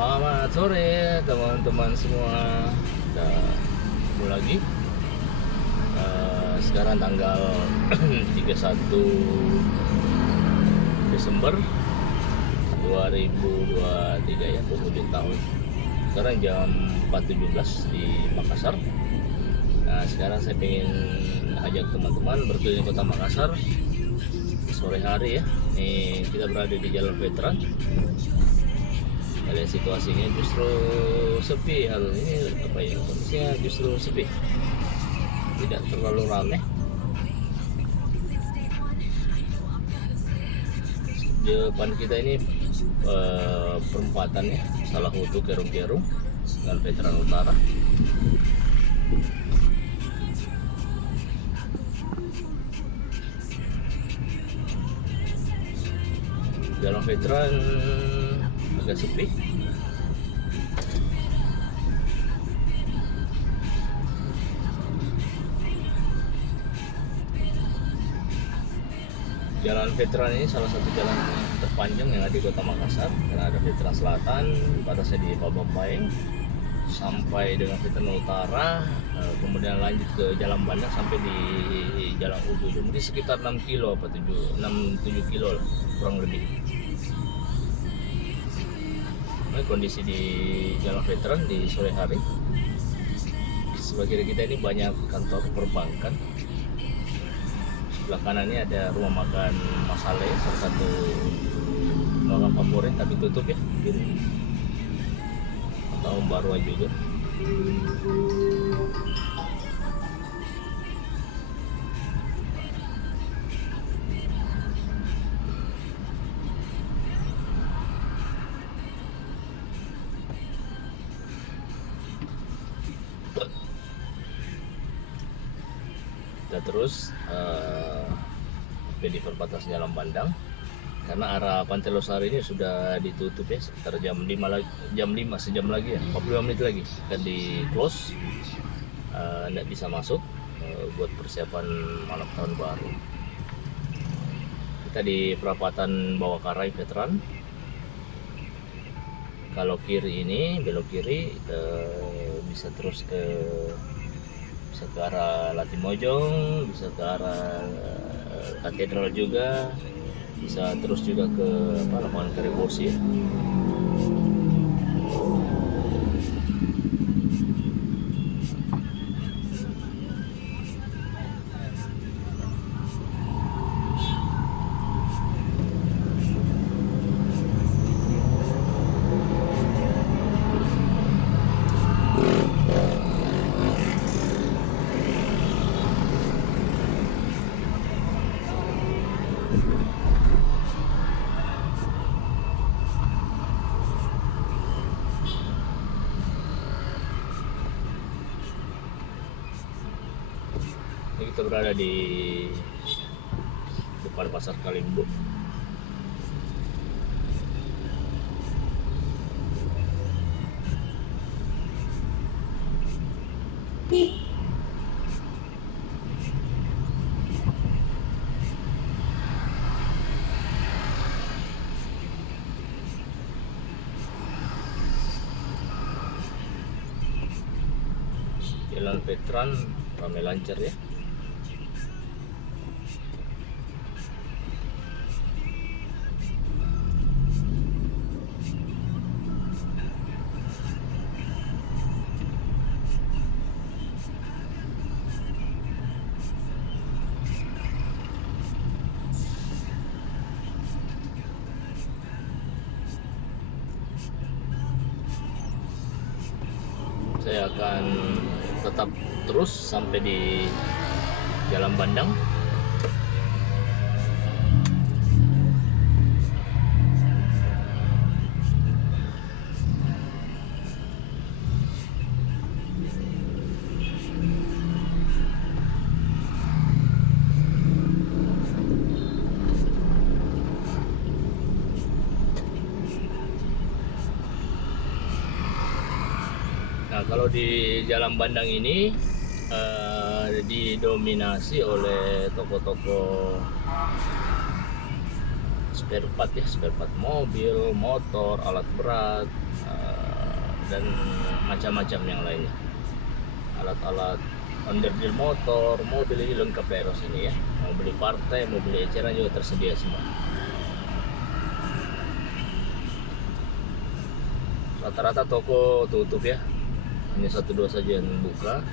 Selamat sore teman-teman semua. Kita ketemu lagi. Sekarang tanggal 31 Desember 2023 ya, penghujung tahun. Sekarang jam 4.17 di Makassar. Nah, sekarang saya pengen ajak teman-teman berkeliling kota Makassar sore hari ya. Nih, kita berada di Jalan Veteran. Lihat situasinya justru sepi hal ini, apa ya, kondisinya justru sepi, tidak terlalu ramai. Depan kita ini perempatan ya, salah satu Kerung-Kerung dengan Veteran Utara. Jalan Veteran agak sepi. Jalan Veteran ini salah satu jalan terpanjang yang ada di kota Makassar, karena ada Veteran Selatan, batasnya di Babampaeng sampai dengan Veteran Utara, kemudian lanjut ke Jalan Bandang sampai di Jalan Udu. Jadi sekitar 6 kilo apa 7 kilo lah, kurang lebih. Nah, kondisi di Jalan Veteran di sore hari, sebelah kiri kita ini banyak kantor perbankan. Sebelah kanan ini ada rumah makan Mas Ale, salah satu makan favorit, tapi tutup ya, kiri. Tahun baru juga. Kita terus di perbatasan Jalan Bandang, karena arah Pantai Losari ini sudah ditutup ya, sekitar jam 5 sejam lagi ya, 45 menit lagi akan di close, tidak bisa masuk buat persiapan malam tahun baru. Kita di perapatan Bawah Karai Veteran. Kalau kiri ini, belok kiri bisa terus ke arah Latimojong, bisa ke arah Katedral juga, bisa terus juga ke lapangan Karibosi ya. Ini kita berada di depan pasar Kalimbo. Jalan Veteran ramai lancar ya. Saya akan tetap terus sampai di Jalan Bandang. Nah, kalau di Jalan Bandang ini didominasi oleh toko-toko spare part ya, spare part mobil, motor, alat berat, dan macam-macam yang lainnya. Alat-alat onderdil motor, mobil ini lengkap daerah sini ya. Mau beli partai, mau beli eceran juga tersedia semua. Rata-rata toko tutup ya, hanya 1-2 saja yang buka.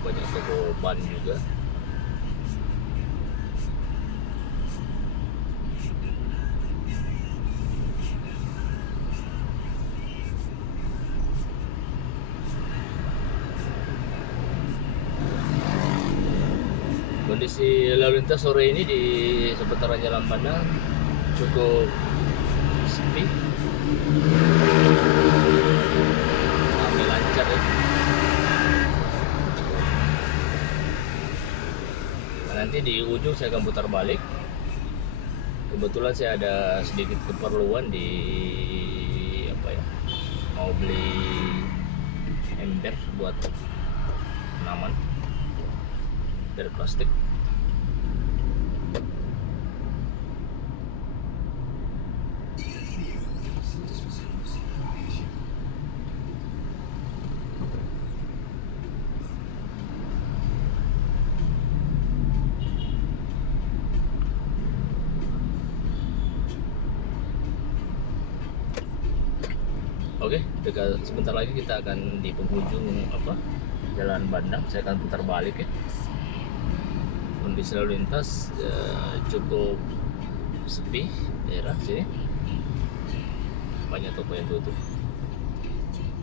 Banyak toko ban juga. Kondisi lalu lintas sore ini di seputaran Jalan Bandang cukup sepi, ramai lancar ya. Nah, nanti di ujung saya akan putar balik. Kebetulan saya ada sedikit keperluan di apa ya, mau beli ember buat tanaman dari plastik. Oke, sebentar lagi kita akan di penghujung Jalan Bandang. Saya akan putar balik ya. Kondisi lalu lintas cukup sepi daerah sini, banyak toko yang tutup.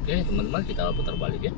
Oke teman-teman, kita putar balik ya.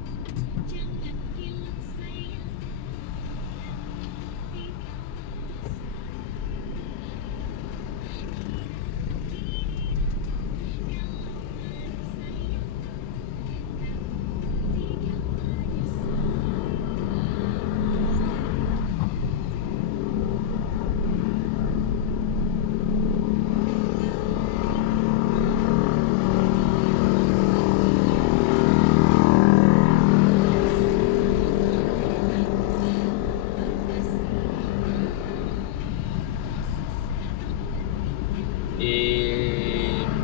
Di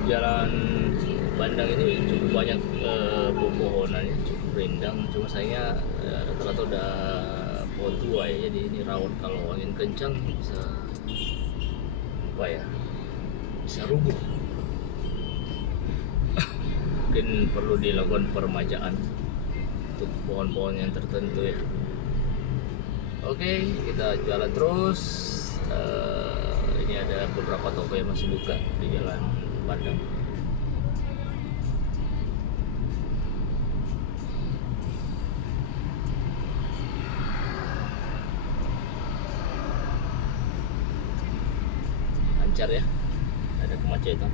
Jalan Bandang ini cukup banyak pepohonannya, cukup rindang. Cuma sayangnya rata-rata udah pohon tua ya, jadi ini rawan kalau angin kencang bisa bisa rubuh. Mungkin perlu dilakukan permajaan untuk pohon-pohon yang tertentu ya. Oke, kita jalan terus. Ini ada beberapa toko yang masih buka di Jalan Bandang. Lancar ya, ada kemacetan.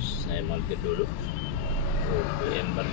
Saya mampir dulu beli ember.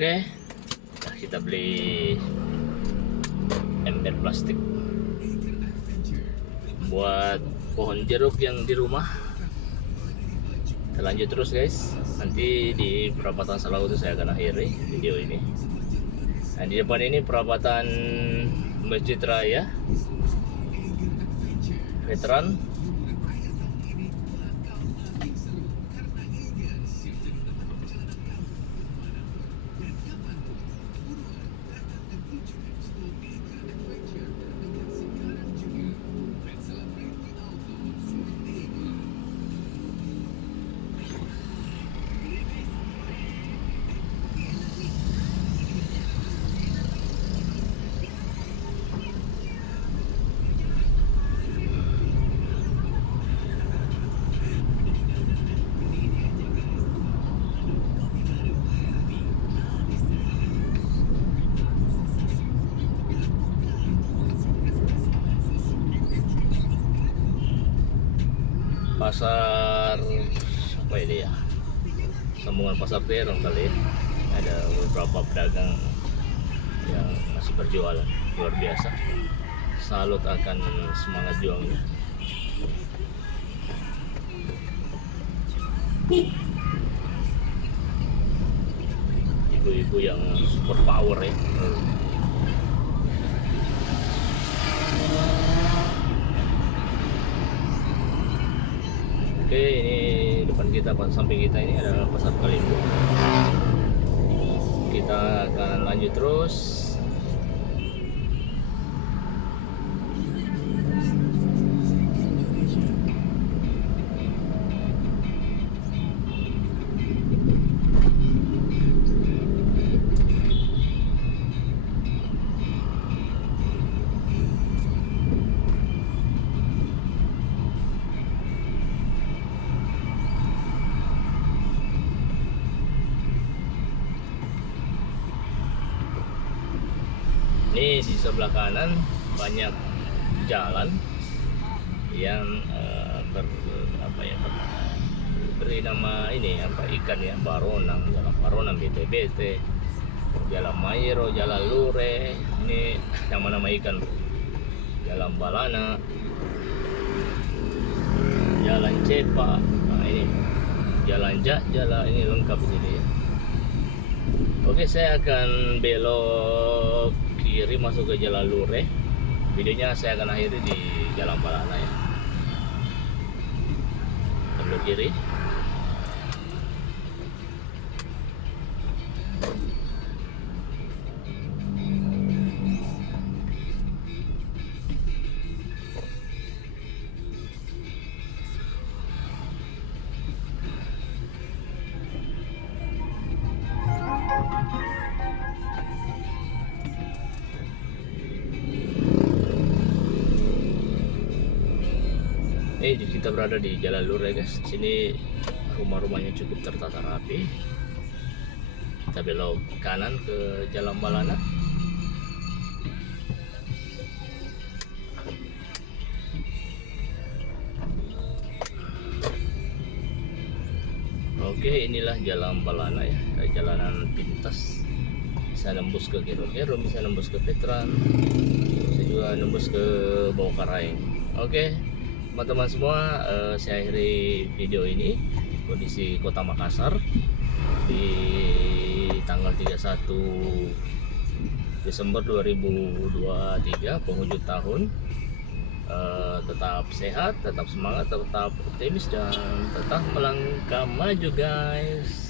Oke, nah, kita beli ember plastik buat pohon jeruk yang di rumah. Kita lanjut terus guys. Nanti di perapatan Salau itu saya akan akhiri video ini. Nah, di depan ini perapatan Masjid Raya Veteran. Pasar apa ini ya, sambungan pasar Terong kali ya. Ada beberapa pedagang yang masih berjualan luar biasa. Salut akan semangat juangnya. Ibu-ibu yang super power ya. Oke, ini depan kita, samping kita ini adalah pasar Kalimbo. Kita akan lanjut terus. Ini di sebelah kanan banyak jalan yang beri nama ini ikan ya, Baronang, Jalan Baronang, BT-BT, Jalan Mayro, Jalan Lure, ini nama-nama ikan. Jalan Balana, Jalan Cepa, nah ini Jalan Jalan ini lengkap di sini ya. Oke, saya akan belok kiri masuk ke Jalan Lure. Videonya saya akan akhiri di Jalan Balana ya. Belok kiri. Kita berada di Jalan Lure guys. Sini rumah-rumahnya cukup tertata rapi. Kita belok kanan ke Jalan Balana. Oke, inilah Jalan Balana ya, jalanan pintas. Bisa nembus ke Kero-Kero, bisa nembus ke Veteran, bisa juga nembus ke Bawakaraeng. Oke, teman-teman semua, saya akhiri video ini kondisi Kota Makassar di tanggal 31 Desember 2023, penghujung tahun. Tetap sehat, tetap semangat, tetap optimis, dan tetap melangkah maju guys.